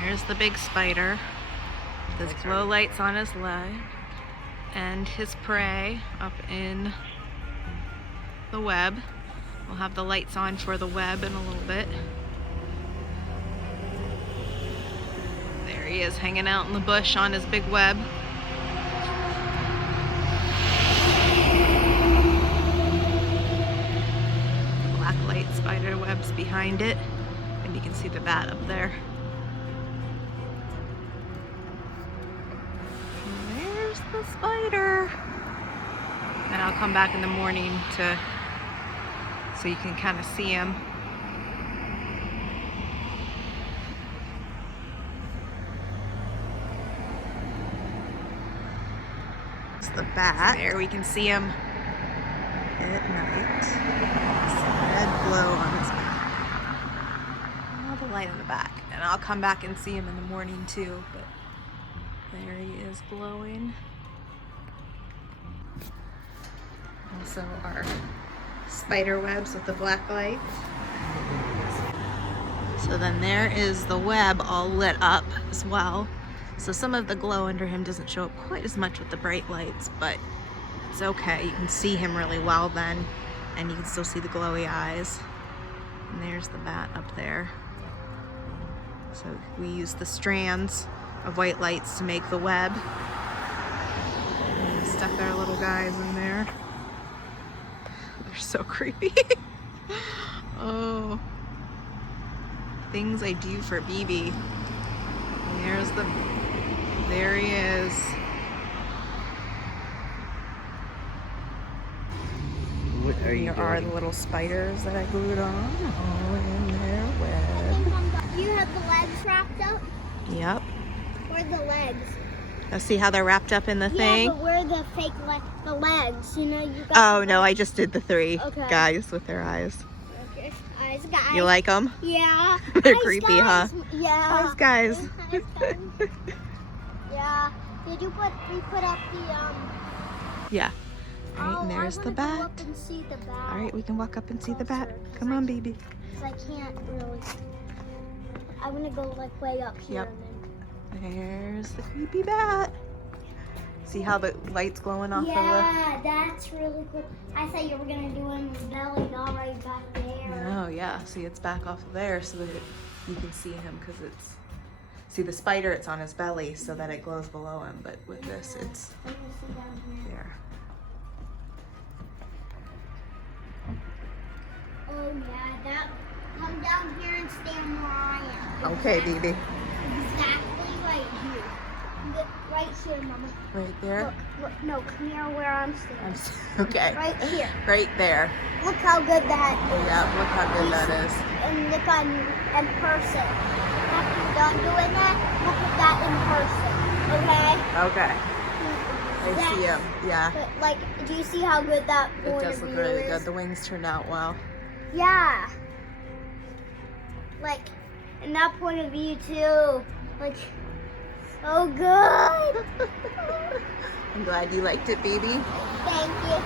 There's the big spider. There's glow lights on his leg and his prey up in the web. We'll have the lights on for the web in a little bit. There he is, hanging out in the bush on his big web. Black light spider webs behind it, and you can see the bat up there. And there's the spider. And I'll come back in the morning so you can kind of see him. It's the bat. There we can see him at night. Red glow on his back. All the light on the back. And I'll come back and see him in the morning too, but there he is glowing. Also our spider webs with the black lights. So then there is the web all lit up as well. So some of the glow under him doesn't show up quite as much with the bright lights, but it's okay. You can see him really well then, and you can still see the glowy eyes. And there's the bat up there. So we use the strands of white lights to make the web. And stuck our little guys in there. They're so creepy. Oh. Things I do for Bebe. There he is. What are you Here doing? are the little spiders that I glued on, all in their web. You have the legs wrapped up? Yep. Where are the legs? Let's see how they're wrapped up in the thing. Yeah, but where are the fake the legs? You know, you got Oh no, I just did the three guys with their eyes. Okay. Eyes, guys. You like them? Yeah. They're Eyes, creepy, guys. huh? Yeah. Eyes, guys. Eyes, guys. Yeah. Did you we put up the Yeah. All right, Oh, and there's I the wanna go bat. up and see the bat. All right, we can walk up and see the bat. Come on, baby. 'Cause I can't really. I want to go like way up here. Yep. And then... There's the creepy bat. See how the light's glowing off Yeah, that's really cool. I thought you were gonna do it in his belly, not right back there. Oh yeah, see it's back off of there so that you can see him because it's, see the spider, it's on his belly so that it glows below him, but with this it's Let me see down here. there. Oh yeah, that. Come down here and stand where I am. Okay, Bebe. Exactly right here. Right here, Mama. Right there? Look, no, come here where I'm standing. Okay. Right here. Right there. Look how good that is. Yeah, look how good that is. And look on in person. After you're done doing that, look at that in person. Okay? Okay. I see him. Yeah. But, like, do you see how good that It point does of look view really is? good. The wings turned out well. Yeah. Like, in that point of view too. Like, so good. I'm glad you liked it, baby. Thank you.